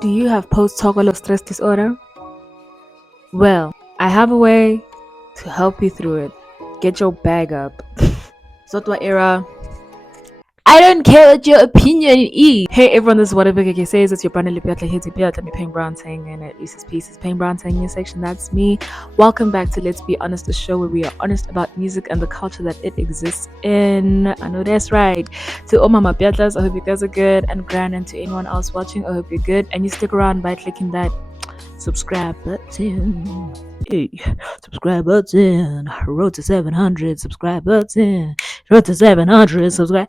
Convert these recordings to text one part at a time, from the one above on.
Do you have post-toggle stress disorder? Well, I have a way to help you through it. Get your bag up. Sotwa era. I don't care what your opinion is. Hey everyone, this is whatever KK says. It's your brand new Piatla Hiti Piatla me Payne Brown saying and at Lisa's Pieces. Payne Brown saying in your section, that's me. Welcome back to Let's Be Honest, the show where we are honest about music and the culture that it exists in. I know that's right. To all my Piatlas, I hope you guys are good and grand, and to anyone else watching, I hope you're good. And you stick around by clicking that subscribe button. Hey, subscribe button. Road to 700. Subscribe button. Road to 700. Subscribe.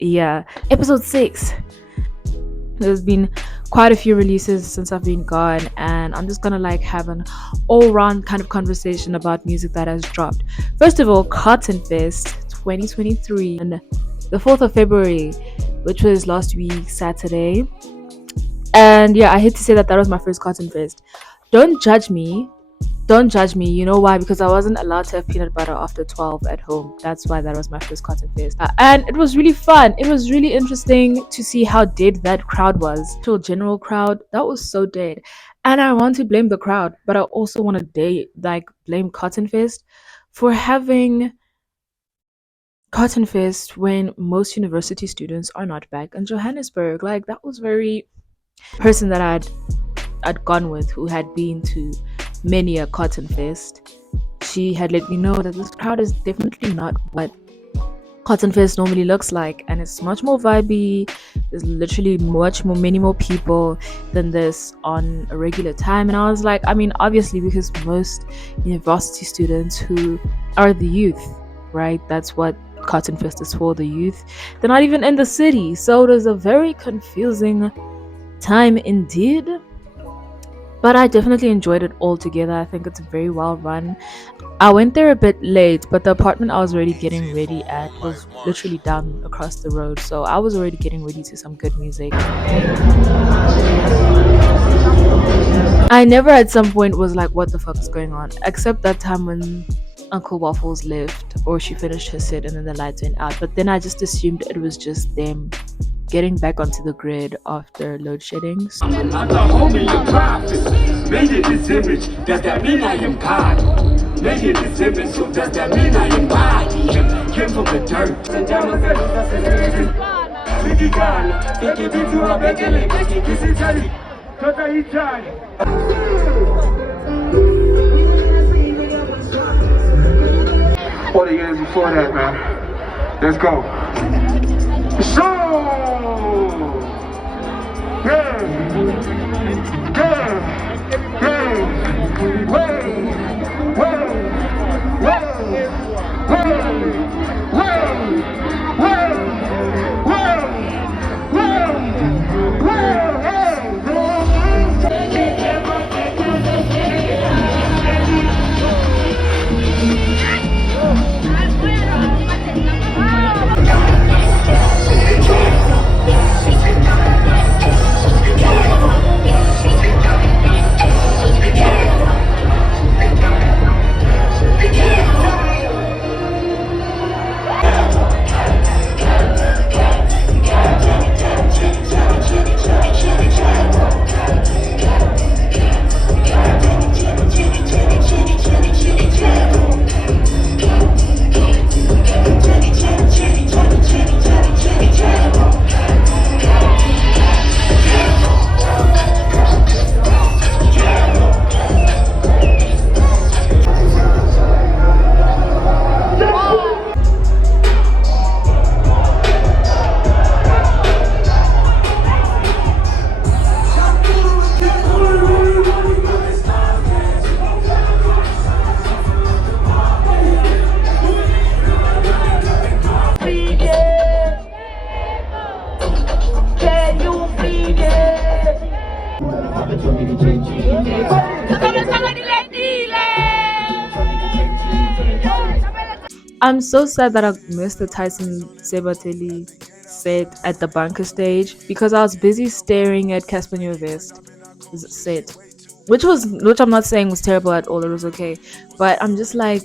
Yeah, episode 6. There's been quite a few releases since I've been gone, and I'm just gonna have an all-round kind of conversation about music that has dropped. First of all, COTTONFEST 2023 and the 4th of February, which was last week Saturday. And yeah, I hate to say that was my first COTTONFEST. Don't judge me. You know why? Because I wasn't allowed to have peanut butter after 12 at home. That's why that was my first COTTONFEST. And it was really fun. It was really interesting to see how dead that crowd was. To a general crowd, that was so dead. And I want to blame the crowd, but I also want to blame COTTONFEST for having COTTONFEST when most university students are not back in Johannesburg. That was very person that I'd gone with, who had been to many a COTTONFEST. She had let me know that this crowd is definitely not what COTTONFEST normally looks like, and it's much more vibey. There's literally many more people than this on a regular time. And I was like, I mean, obviously, because most university students who are the youth, right? That's what COTTONFEST is for, the youth. They're not even in the city, so it was a very confusing time indeed. But I definitely enjoyed it all together. I think it's very well run. I went there a bit late, but the apartment I was already getting ready at was literally down across the road, so I was already getting ready to some good music. I never at some point was like, what the fuck is going on? Except that time when Uncle Waffles left, or she finished her set and then the lights went out. But then I just assumed it was just them getting back onto the grid after load shedding. I'm the homie of prophets. Made in this image, does that mean I am God? Made in this image, so does that mean I embody him? Came from the dirt. What the years before that, man? Let's go. So I'm so sad that I missed the Tyson Sebateli set at the bunker stage because I was busy staring at Casper Nyovest set, which I'm not saying was terrible at all. It was okay, but I'm just like,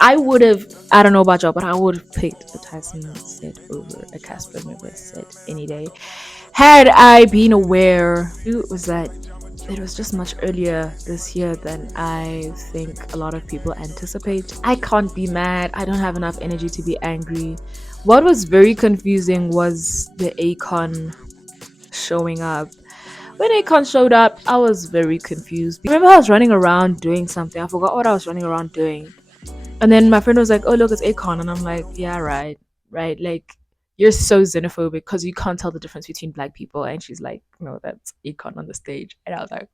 I don't know about y'all, but I would have picked the Tyson set over a Casper Nyovest set any day. Had I been aware, it was that it was just much earlier this year than I think a lot of people anticipate. I can't be mad. I don't have enough energy to be angry. What was very confusing was the Akon showing up. When Akon showed up, I was very confused. I remember I was running around doing something. I forgot what I was running around doing. And then my friend was like, "Oh, look, it's Akon." And I'm like, "Yeah, right. Right. Like, you're so xenophobic because you can't tell the difference between black people." And she's like, "No, that's Akon on the stage." And I was like,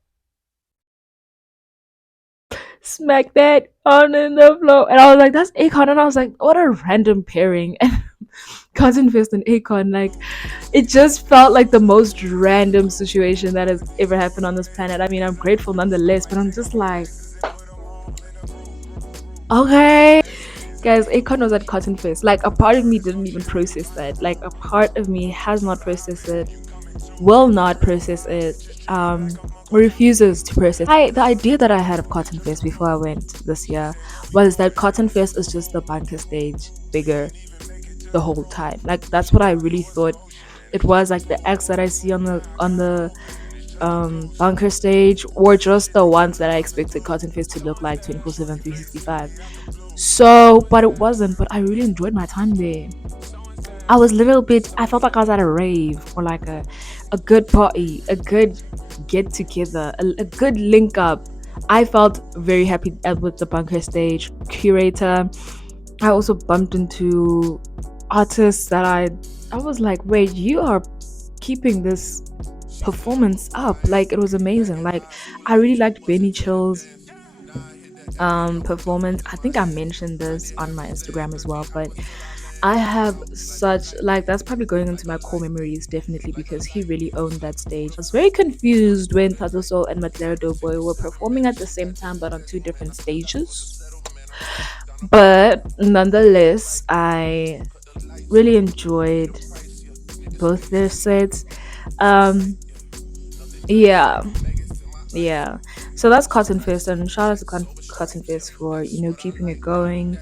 "Smack that on in the floor." And I was like, "That's Akon." And I was like, "What a random pairing." And Cousin Fist and Akon, like, it just felt like the most random situation that has ever happened on this planet. I mean, I'm grateful nonetheless, but I'm just like, okay. Guys, Akon was at Cotton Fest. Like, a part of me didn't even process that. Like, a part of me has not processed it, will not process it, refuses to process. The idea that I had of Cotton Fest before I went this year was that Cotton Fest is just the bunker stage bigger the whole time. Like, that's what I really thought it was. Like, the acts that I see on the bunker stage were just the ones that I expected Cotton Fest to look like 24/7, 365. So, but it wasn't. But I really enjoyed my time there. I was a little bit. I felt like I was at a rave or like a good party, a good get together, a good link up. I felt very happy with the bunker stage curator. I also bumped into artists that I was like, wait, you are keeping this performance up. Like, it was amazing. Like, I really liked Benny Chill's performance. I think I mentioned this on my Instagram as well, but I have such, like, that's probably going into my core memories definitely because he really owned that stage. I was very confused when Tato Soul and Matlera Doughboy were performing at the same time but on two different stages. But nonetheless, I really enjoyed both their sets. Um yeah, yeah. So that's Cotton Fest, and shout out to Cotton Fest for, keeping it going.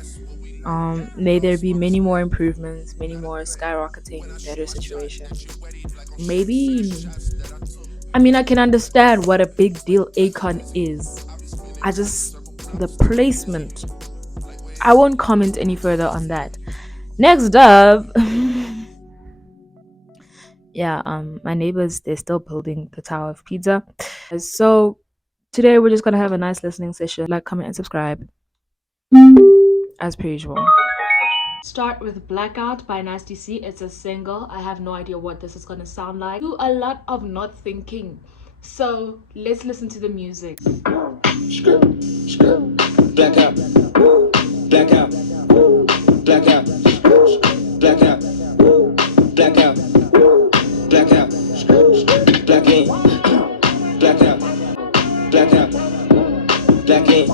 May there be many more improvements, many more skyrocketing, better situations. Maybe, I mean, I can understand what a big deal Akon is. I just, the placement. I won't comment any further on that. Next up, yeah, my neighbors, they're still building the Tower of Pizza. So today we're just gonna have a nice listening session. Like, comment, and subscribe as per usual. Start with Blackout by Nasty C. It's a single. I have no idea what this is gonna sound like. Do a lot of not thinking. So let's listen to the music. Blackout, blackout, blackout, blackout, blackout, blackout, black in, blackout, blackout, black in,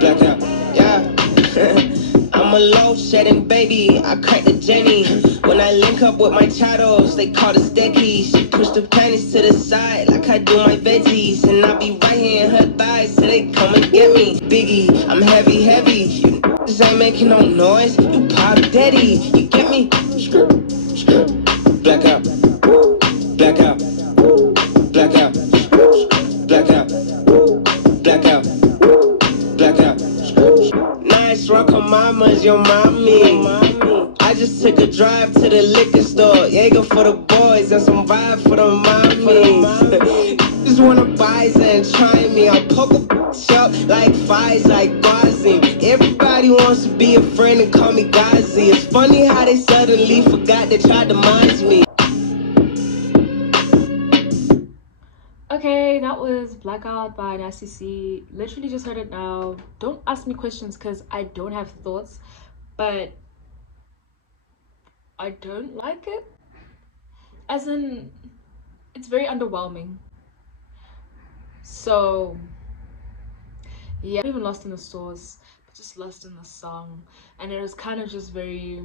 blackout, yeah. I'm a low shedding baby, I crack the Jenny. When I link up with my chattels, they call the steckies. She push the panties to the side like I do my veggies. And I be right here in her thighs so they come and get me. Biggie, I'm heavy, heavy. You niggas ain't making no noise, you pop daddy. You get me? Blackout, blackout, blackout, blackout, blackout, blackout. Nice rock on mama's your mommy. I just took a drive to the liquor store. Jaeger for the boys and some vibe for the mommies. Just wanna buy and try me. I'll poke a shop like Fies, like Gazim. Everybody wants to be a friend and call me Gazi. It's funny how they suddenly forgot they tried to mind me. Okay, that was Blackout by Nasty C. Literally just heard it now. Don't ask me questions because I don't have thoughts, but I don't like it. As in, it's very underwhelming. So, yeah, not even lost in the source, but just lost in the song. And it was kind of just very.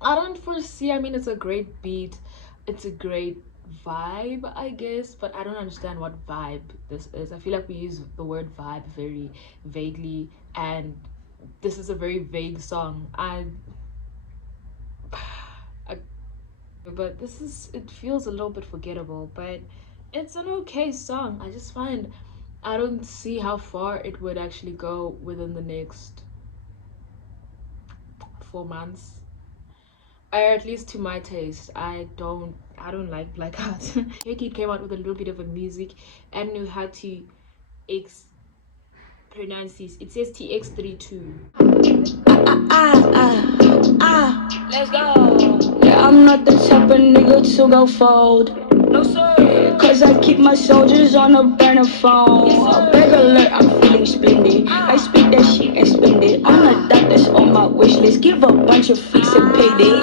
I don't foresee, I mean, it's a great beat, it's a great vibe, I guess, but I don't understand what vibe this is. I feel like we use the word vibe very vaguely, and this is a very vague song. I But it feels a little bit forgettable, but it's an okay song. I just find I don't see how far it would actually go within the next 4 months. Or at least to my taste. I don't like Blackout. Keed came out with a little bit of a music and knew how to ex pronounce this. It says TX32. Let's go. Yeah, I'm not the type of nigga to go fold. No sir. Cause I keep my soldiers on a burner phone. Yes, beg alert, I'm feeling splendid. I speak that shit and spend it. I'm a doctor's on my wish list. Give a bunch of freaks and payday.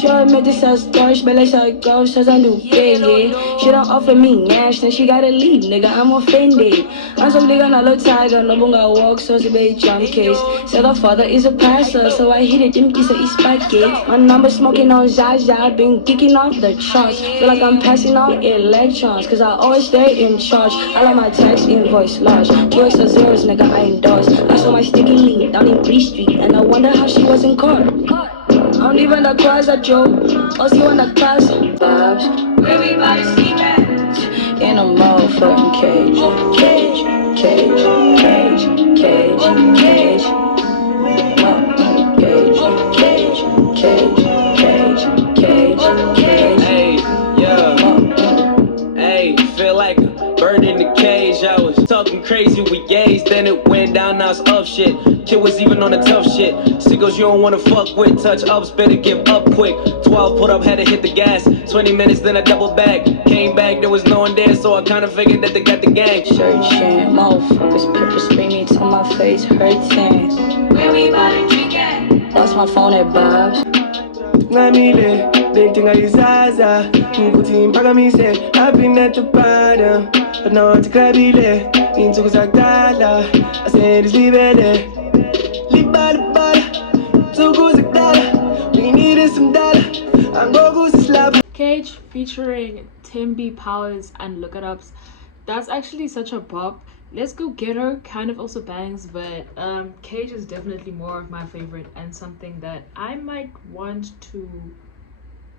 Sure, made this house storage, but let's how it goes, cause I knew baby. She don't offer me nash, then she gotta leave, nigga, I'm offended. I'm some nigga, not a tiger, no bunga walk, so it's a baby jump case. Said her father is a passer, so I hit it, them kiss a East Packet. My number smoking on Zaza, been kicking off the charts. Feel like I'm passing out electrons, cause I always stay in charge. I like my tax invoice large, 2 extra zeros, nigga, I endorse. I saw my sticky lean down in Bree Street, and I wonder how she was in court. I don't even the cries at you, or see when the class vibes. Everybody see that in a motherfucking cage, cage, cage, cage, cage, cage, cage, cage, cage, cage, cage. Hey, yeah. Hey, feel like a bird in the cage. I was talking crazy with yays, then it went down, now it's up shit. Kid was even on the tough shit. Sickos you don't wanna fuck with, touch ups, better give up quick. 12 put up, had to hit the gas. 20 minutes, then I double back. Came back, there was no one there, so I kinda figured that they got the gang. Searching, motherfuckers, people spray me till my face hurting. Where we about to drink at? Lost my phone at Bob's. Ngamile, thinking I Zaza. Putin Pagamise, I've been at the bottom, but now I'm Krabile. Into Zakdala, I said it's Libele. Libala, so goes Zakdala. We needed some dollar. I'm going to slap. Cage featuring Tim B. Powers and Look It Ups. That's actually such a bop. Let's Go Get Her kind of also bangs, but Cage is definitely more of my favorite and something that I might want to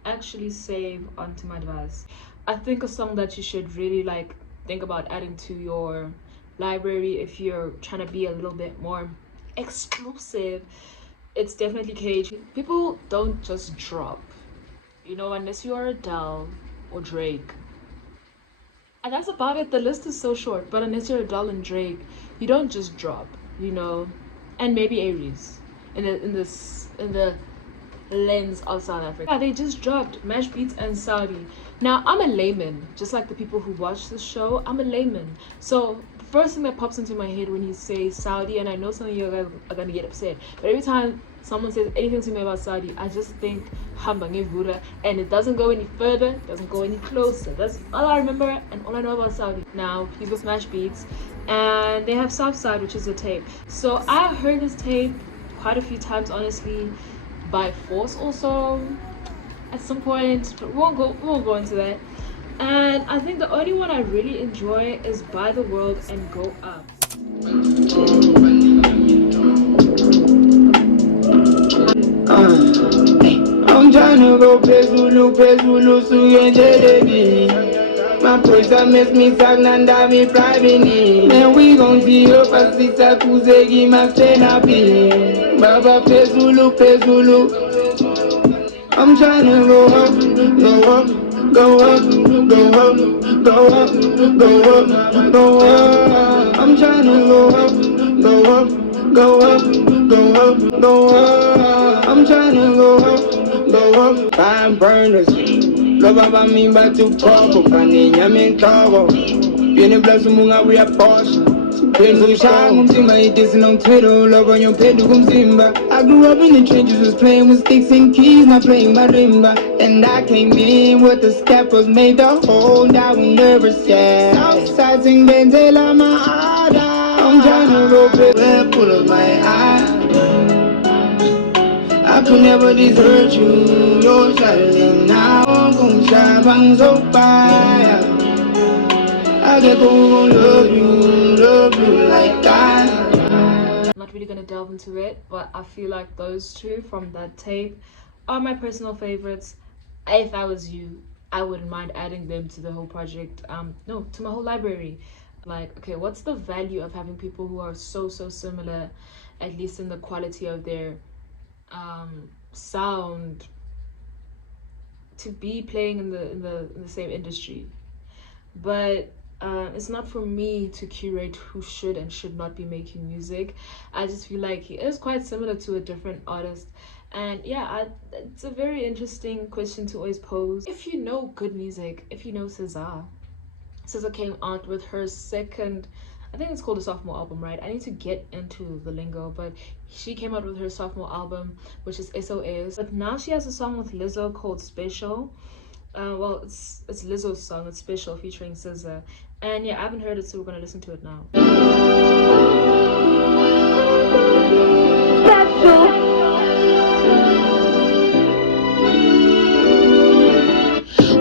actually save onto my device. I think a song that you should really like think about adding to your library if you're trying to be a little bit more exclusive, it's definitely Cage. People don't just drop, you know, unless you are Adele or Drake. And that's about it. The list is so short, but unless you're Adele and Drake, you don't just drop, you know. And maybe Aries in the lens of South Africa. Yeah, they just dropped Mashbeatz and Saudi. Now I'm a layman, just like the people who watch this show. I'm a layman, so the first thing that pops into my head when you say Saudi, and I know some of you guys are gonna get upset, but every time someone says anything to me about Saudi, I just think Hamba Ngevura, and it doesn't go any further, it doesn't go any closer. That's all I remember and all I know about Saudi. Now he's with Mashbeatz, and they have Southside, which is a tape. So I heard this tape quite a few times, honestly, by force also at some point, but we won't go into that. And I think the only one I really enjoy is By the World and Go Up. I'm trying to go Pezulu, Suyenjelebi. My person makes me Sagnanda, me private. Man, we gon' see up as Sita Kuzegi, my Stenapi. Baba Pezulu. I'm trying to go up, go up, go up, go up, go up, go up, go up. I'm trying to go up, go up, go up, go up, go up. I'm trying to go up, fire burners. Love about me, but to talk, and I'm in trouble. Viene blazo munga we a Porsche. Penzo shine, Simba it is no Twitter, love on your pedal Simba. I grew up in the trenches, was playing with sticks and keys, not playing my rimba. And I came in with the steppers, made the whole that we never said. Southside sing Benzela my ada. I'm trying to go pay, pull up my eye. I could never desert you, you're shining now. Gonna shine, bang so fire. I get to love you like that. I'm not really gonna delve into it, but I feel like those two from that tape are my personal favorites. if I was you, I wouldn't mind adding them to the whole project. No, to my whole library. Like, okay, what's the value of having people who are so similar, at least in the quality of their sound, to be playing in the same industry? But it's not for me to curate who should and should not be making music. I just feel like he is quite similar to a different artist. And yeah, it's a very interesting question to always pose. If you know good music, if you know SZA, SZA came out with her second, I think it's called a sophomore album, right? I need to get into the lingo, but she came out with her sophomore album, which is SOS. But now she has a song with Lizzo called Special. Well, it's Lizzo's song, it's Special, featuring SZA. And yeah, I haven't heard it, so we're gonna listen to it now.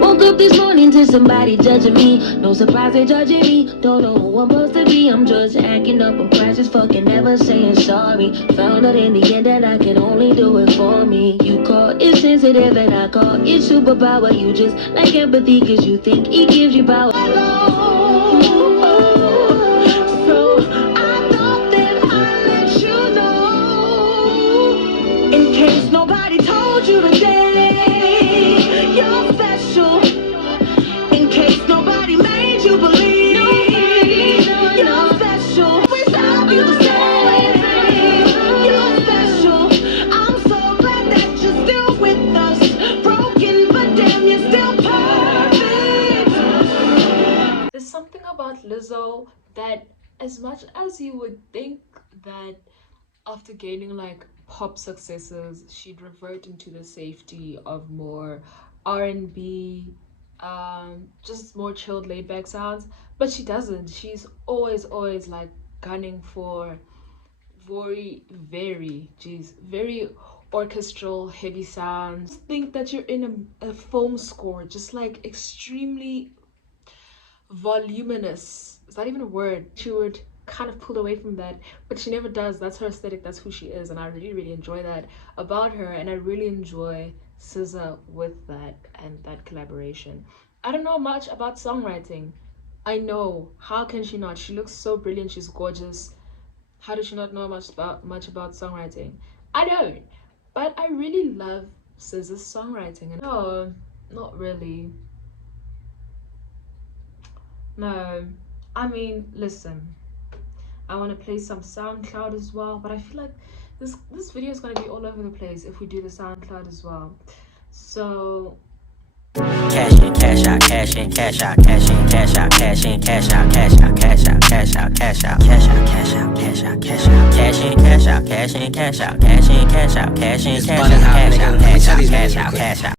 Woke up this morning to somebody judging me. No surprise they judging me. Don't know who I'm supposed to be. I'm just acting up. I'm precious, fucking never saying sorry. Found out in the end that I can only do it for me. You call it sensitive and I call it superpower. You just like empathy cause you think it gives you power. So I thought that I'd let you know. In case nobody told you today, you're special. In case nobody made you believe, you're special. We love you the same. You're special. I'm so glad that you're still with us. Broken, but damn, you're still perfect. There's something about Lizzo that, as much as you would think that after gaining like pop successes, she'd revert into the safety of more R&B, just more chilled, laid back sounds, but she doesn't. She's always like gunning for very orchestral, heavy sounds. Think that you're in a film score, just like extremely voluminous. Is that even a word? She would kind of pull away from that, but she never does. That's her aesthetic, that's who she is, and I really enjoy that about her, and I really enjoy SZA with that and that collaboration. I don't know much about songwriting. I know, how can she not? She looks so brilliant, she's gorgeous. How does she not know much about songwriting? I don't, but I really love SZA's songwriting. And no, not really. No, I mean, listen, I want to play some SoundCloud as well, but I feel like this video is going to be all over the place if we do the SoundCloud as well. So cash in, cash out, cash in, cash out, cash in, cash out, cash in, cash out, cash out, cash out, cash out, cash out, cash out, cash out, cash out, cash out, cash in, cash out, cash in, cash out, cash in, cash out, cash in, cash out, cash out, cash out, cash out, cash out.